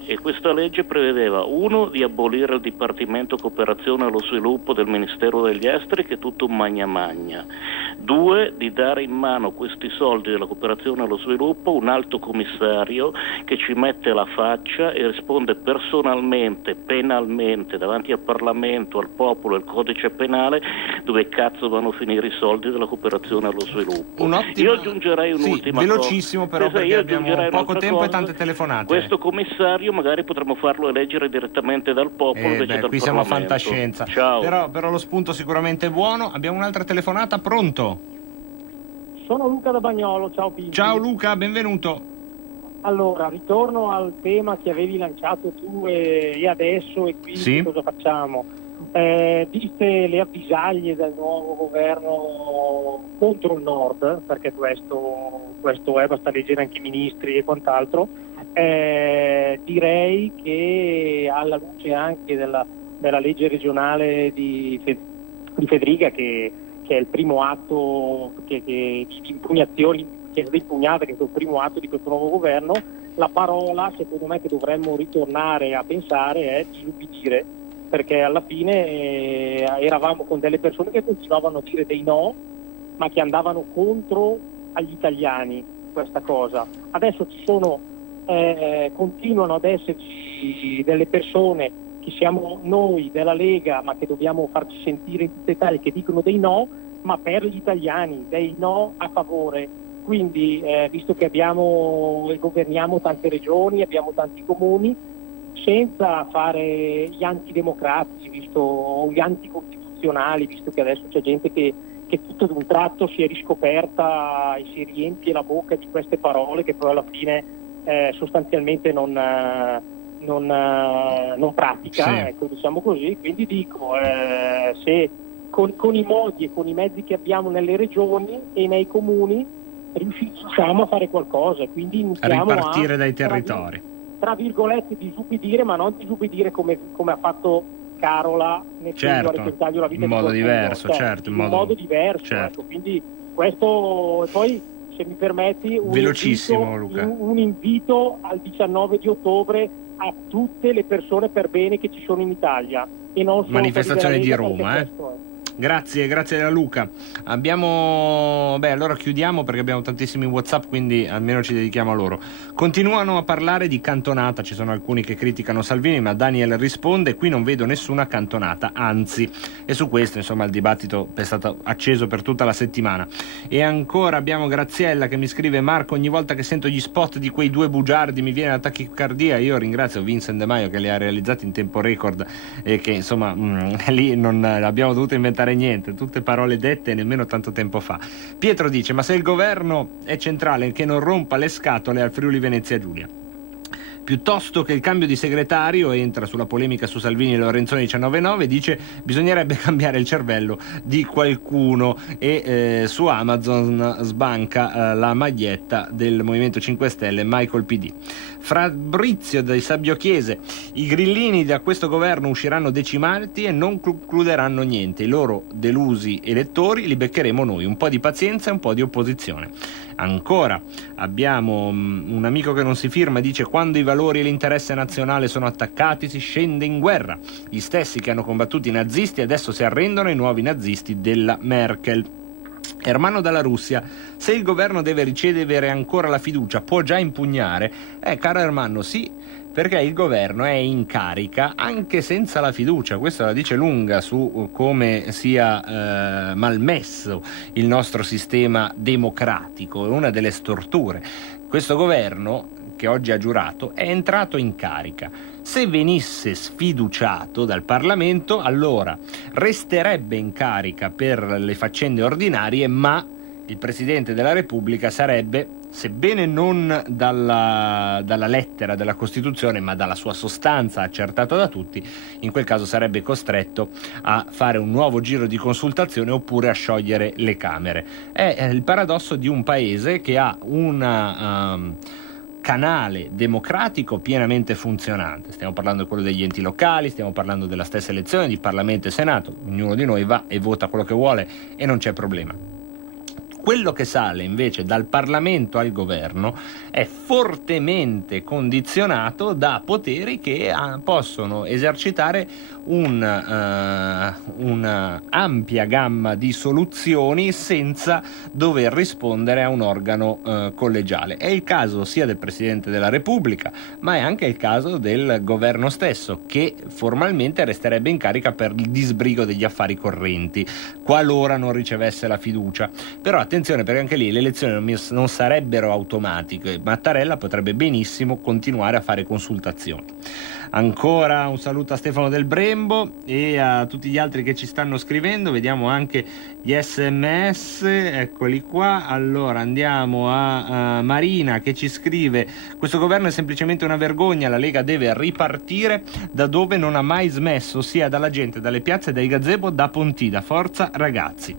e questa legge prevedeva: 1, di abolire il Dipartimento Cooperazione allo Sviluppo del Ministero degli Esteri, che è tutto un magna magna; 2, di dare in mano questi soldi della cooperazione allo sviluppo un alto commissario che ci mette la faccia e risponde personalmente, penalmente, davanti al Parlamento, al popolo, al codice penale, dove cazzo vanno a finire i soldi della cooperazione allo sviluppo. Io aggiungerei un'ultima cosa. Velocissimo però, perché abbiamo poco tempo e tante telefonate. Questo commissario magari potremmo farlo eleggere direttamente dal popolo invece dal qui siamo a Parlamento. fantascienza. Ciao. Però lo spunto sicuramente è buono. Abbiamo un'altra telefonata, pronto? Sono Luca da Bagnolo, ciao Pinti. Ciao Luca, benvenuto. Allora, ritorno al tema che avevi lanciato tu e adesso, e quindi cosa facciamo? Viste le avvisaglie del nuovo governo contro il nord, perché questo è, basta leggere anche i ministri e quant'altro, direi che alla luce anche della legge regionale di Federica, che è il primo atto di impugnazioni che è stata impugnata, che è il primo atto di questo nuovo governo, la parola secondo me che dovremmo ritornare a pensare è disubbidire, perché alla fine eravamo con delle persone che continuavano a dire dei no, ma che andavano contro agli italiani questa cosa. Adesso ci sono, continuano ad esserci delle persone che siamo noi della Lega, ma che dobbiamo farci sentire in tutta Italia, che dicono dei no, ma per gli italiani, dei no a favore. Quindi, visto che abbiamo e governiamo tante regioni, abbiamo tanti comuni, senza fare gli antidemocratici, o gli anticostituzionali, visto che adesso c'è gente che tutto d'un tratto si è riscoperta e si riempie la bocca di queste parole che poi alla fine sostanzialmente non pratica, sì. Ecco, diciamo così. Quindi dico, se con i modi e con i mezzi che abbiamo nelle regioni e nei comuni riusciamo a fare qualcosa, quindi iniziamo a ripartire dai territori, tra virgolette disubbidire, ma non disubbidire come ha fatto Carola nel certo, repentaglio la vita in modo di diverso, qualcuno, certo, in modo diverso, certo. Ecco, quindi questo. E poi, se mi permetti, un invito al 19 di ottobre a tutte le persone per bene che ci sono in Italia e non solo manifestazione di Lega, Roma, Grazie a Luca. Allora chiudiamo perché abbiamo tantissimi WhatsApp, quindi almeno ci dedichiamo a loro. Continuano a parlare di cantonata, ci sono alcuni che criticano Salvini, ma Daniel risponde: qui non vedo nessuna cantonata, anzi. E su questo, insomma, il dibattito è stato acceso per tutta la settimana. E ancora abbiamo Graziella che mi scrive: Marco, ogni volta che sento gli spot di quei due bugiardi mi viene la tachicardia. Io ringrazio Vincent De Maio che li ha realizzati in tempo record e che insomma lì non abbiamo dovuto inventare niente, tutte parole dette nemmeno tanto tempo fa. Pietro dice: ma se il governo è centrale, che non rompa le scatole al Friuli Venezia Giulia. Piuttosto che il cambio di segretario, entra sulla polemica su Salvini e Lorenzoni 19.9, dice bisognerebbe cambiare il cervello di qualcuno e su Amazon sbanca la maglietta del Movimento 5 Stelle Michael PD. Fabrizio dai Sabbio Chiese: i grillini da questo governo usciranno decimati e non concluderanno niente, i loro delusi elettori li beccheremo noi, un po' di pazienza e un po' di opposizione. Ancora abbiamo un amico che non si firma, dice: quando i valori e l'interesse nazionale sono attaccati si scende in guerra, gli stessi che hanno combattuto i nazisti adesso si arrendono ai nuovi nazisti della Merkel. Ermanno dalla Russia: se il governo deve ricevere ancora la fiducia può già impugnare? Caro Ermanno, sì, perché il governo è in carica anche senza la fiducia. Questo la dice lunga su come sia malmesso il nostro sistema democratico, è una delle storture. Questo governo, che oggi ha giurato, è entrato in carica. Se venisse sfiduciato dal Parlamento, allora resterebbe in carica per le faccende ordinarie, ma il Presidente della Repubblica sarebbe, sebbene non dalla lettera della Costituzione, ma dalla sua sostanza accertata da tutti, in quel caso sarebbe costretto a fare un nuovo giro di consultazione oppure a sciogliere le Camere. È il paradosso di un paese che ha un canale democratico pienamente funzionante. Stiamo parlando di quello degli enti locali, stiamo parlando della stessa elezione di Parlamento e Senato, ognuno di noi va e vota quello che vuole e non c'è problema. Quello che sale invece dal Parlamento al governo è fortemente condizionato da poteri che possono esercitare una ampia gamma di soluzioni senza dover rispondere a un organo collegiale. È il caso sia del Presidente della Repubblica, ma è anche il caso del governo stesso, che formalmente resterebbe in carica per il disbrigo degli affari correnti, qualora non ricevesse la fiducia. Però attenzione, perché anche lì le elezioni non sarebbero automatiche. Mattarella potrebbe benissimo continuare a fare consultazioni. Ancora un saluto a Stefano Del Brembo e a tutti gli altri che ci stanno scrivendo. Vediamo anche gli SMS, eccoli qua. Allora andiamo a Marina che ci scrive: questo governo è semplicemente una vergogna, la Lega deve ripartire da dove non ha mai smesso, sia dalla gente, dalle piazze, dai gazebo, da Pontida. Forza ragazzi.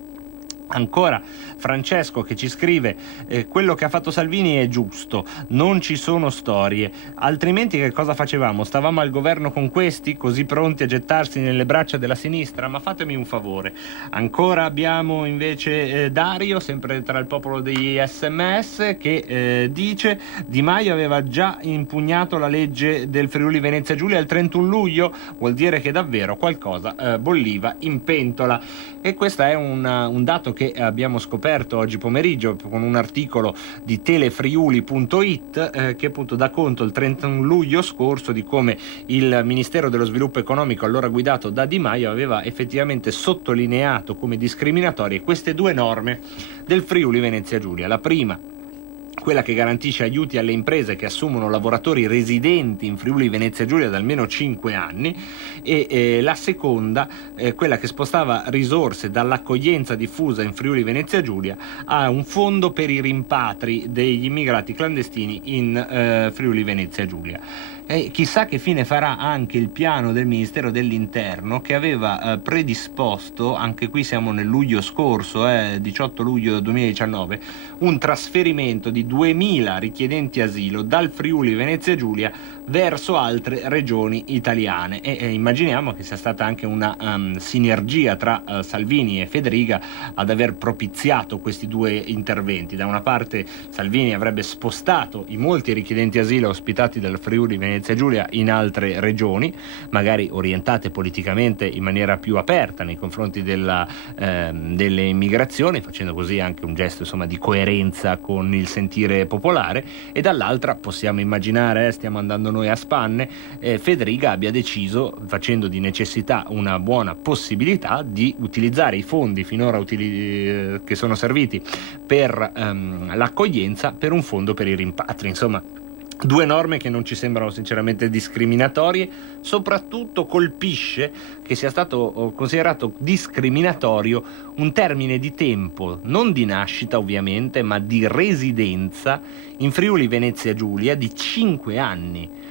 Ancora Francesco che ci scrive quello che ha fatto Salvini è giusto, non ci sono storie, altrimenti che cosa facevamo? Stavamo al governo con questi, così pronti a gettarsi nelle braccia della sinistra? Ma fatemi un favore. Ancora abbiamo invece Dario, sempre tra il popolo degli SMS, che dice: Di Maio aveva già impugnato la legge del Friuli Venezia Giulia il 31 luglio, vuol dire che davvero qualcosa bolliva in pentola. E questo è un dato che abbiamo scoperto oggi pomeriggio con un articolo di telefriuli.it che appunto dà conto il 31 luglio scorso di come il Ministero dello Sviluppo Economico, allora guidato da Di Maio, aveva effettivamente sottolineato come discriminatorie queste due norme del Friuli Venezia Giulia. La prima, quella che garantisce aiuti alle imprese che assumono lavoratori residenti in Friuli Venezia Giulia da almeno 5 anni, e la seconda, quella che spostava risorse dall'accoglienza diffusa in Friuli Venezia Giulia a un fondo per i rimpatri degli immigrati clandestini in Friuli Venezia Giulia. E chissà che fine farà anche il piano del Ministero dell'Interno, che aveva predisposto, anche qui siamo nel luglio scorso, 18 luglio 2019, un trasferimento di 2000 richiedenti asilo dal Friuli Venezia Giulia verso altre regioni italiane, e immaginiamo che sia stata anche una sinergia tra Salvini e Fedriga ad aver propiziato questi due interventi. Da una parte Salvini avrebbe spostato i molti richiedenti asilo ospitati dal Friuli Venezia Giulia in altre regioni, magari orientate politicamente in maniera più aperta nei confronti delle immigrazioni, facendo così anche un gesto insomma di coerenza con il sentire popolare, e dall'altra possiamo immaginare, stiamo andando noi a spanne, Fedriga abbia deciso, facendo di necessità una buona possibilità, di utilizzare i fondi finora che sono serviti per l'accoglienza per un fondo per i rimpatri. Insomma, due norme che non ci sembrano sinceramente discriminatorie. Soprattutto colpisce che sia stato considerato discriminatorio un termine di tempo, non di nascita ovviamente, ma di residenza in Friuli Venezia Giulia di 5 anni.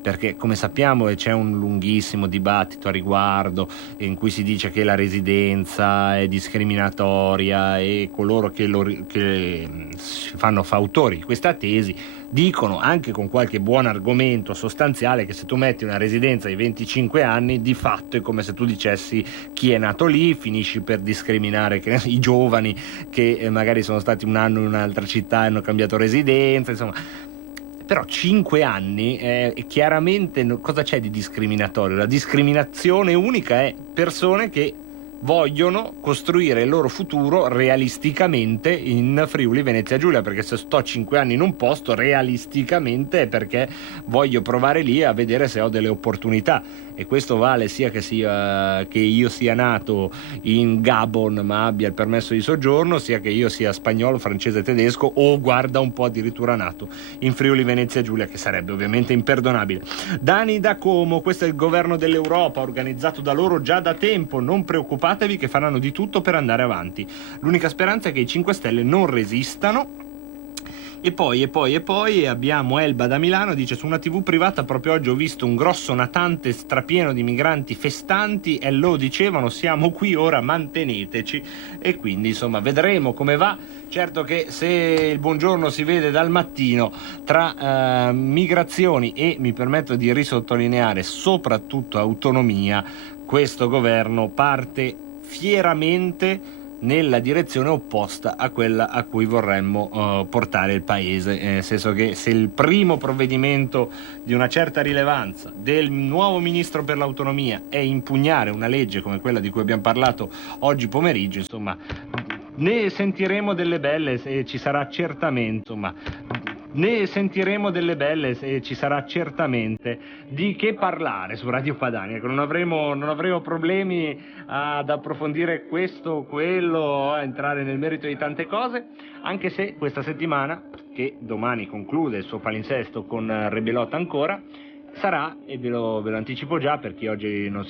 Perché, come sappiamo, c'è un lunghissimo dibattito a riguardo in cui si dice che la residenza è discriminatoria, e coloro che si fanno fautori di questa tesi dicono, anche con qualche buon argomento sostanziale, che se tu metti una residenza di 25 anni di fatto è come se tu dicessi chi è nato lì, finisci per discriminare i giovani che magari sono stati un anno in un'altra città e hanno cambiato residenza, insomma. Però 5 anni, chiaramente cosa c'è di discriminatorio? La discriminazione unica è persone che vogliono costruire il loro futuro realisticamente in Friuli Venezia Giulia, perché se sto 5 anni in un posto realisticamente è perché voglio provare lì a vedere se ho delle opportunità, e questo vale sia che io sia nato in Gabon ma abbia il permesso di soggiorno, sia che io sia spagnolo, francese, tedesco, o guarda un po' addirittura nato in Friuli Venezia Giulia, che sarebbe ovviamente imperdonabile. Dani da Como: questo è il governo dell'Europa organizzato da loro già da tempo, non preoccupatevi che faranno di tutto per andare avanti, l'unica speranza è che i 5 Stelle non resistano. E poi abbiamo Elba da Milano, dice: su una TV privata proprio oggi ho visto un grosso natante strapieno di migranti festanti e lo dicevano siamo qui ora, manteneteci. E quindi insomma vedremo come va. Certo che se il buongiorno si vede dal mattino tra migrazioni e, mi permetto di risottolineare, soprattutto autonomia, questo governo parte fieramente nella direzione opposta a quella a cui vorremmo portare il paese, nel senso che se il primo provvedimento di una certa rilevanza del nuovo ministro per l'autonomia è impugnare una legge come quella di cui abbiamo parlato oggi pomeriggio, insomma ne sentiremo delle belle e ci sarà certamente, di che parlare su Radio Padania. Non avremo problemi ad approfondire questo o quello, a entrare nel merito di tante cose, anche se questa settimana, che domani conclude il suo palinsesto con Rebelot ancora, sarà, e ve lo anticipo già per chi oggi non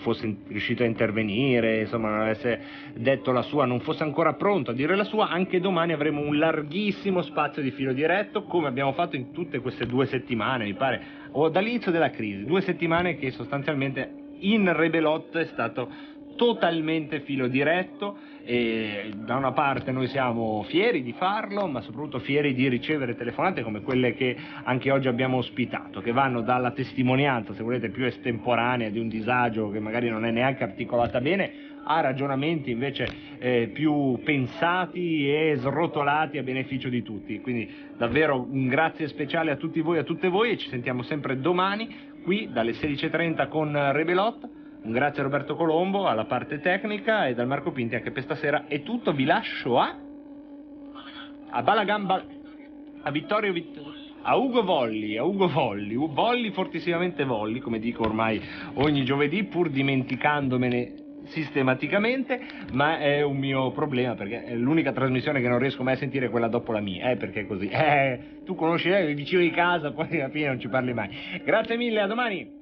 fosse riuscito a intervenire, insomma non avesse detto la sua, non fosse ancora pronto a dire la sua, anche domani avremo un larghissimo spazio di filo diretto, come abbiamo fatto in tutte queste 2 settimane, mi pare, o dall'inizio della crisi, 2 settimane che sostanzialmente in Rebelot è stato totalmente filo diretto, e da una parte noi siamo fieri di farlo, ma soprattutto fieri di ricevere telefonate come quelle che anche oggi abbiamo ospitato, che vanno dalla testimonianza, se volete, più estemporanea di un disagio che magari non è neanche articolata bene, a ragionamenti invece più pensati e srotolati a beneficio di tutti. Quindi davvero un grazie speciale a tutti voi e a tutte voi, e ci sentiamo sempre domani qui dalle 16:30 con Rebelot. Un grazie a Roberto Colombo alla parte tecnica, e dal Marco Pinti anche per stasera è tutto. Vi lascio a Balagamba, a Vittorio a Ugo Volli, fortissimamente Volli, come dico ormai ogni giovedì, pur dimenticandomene sistematicamente, ma è un mio problema, perché è l'unica trasmissione che non riesco mai a sentire, quella dopo la mia, perché è così. Tu conosci il vicino di casa, poi alla fine non ci parli mai. Grazie mille, a domani.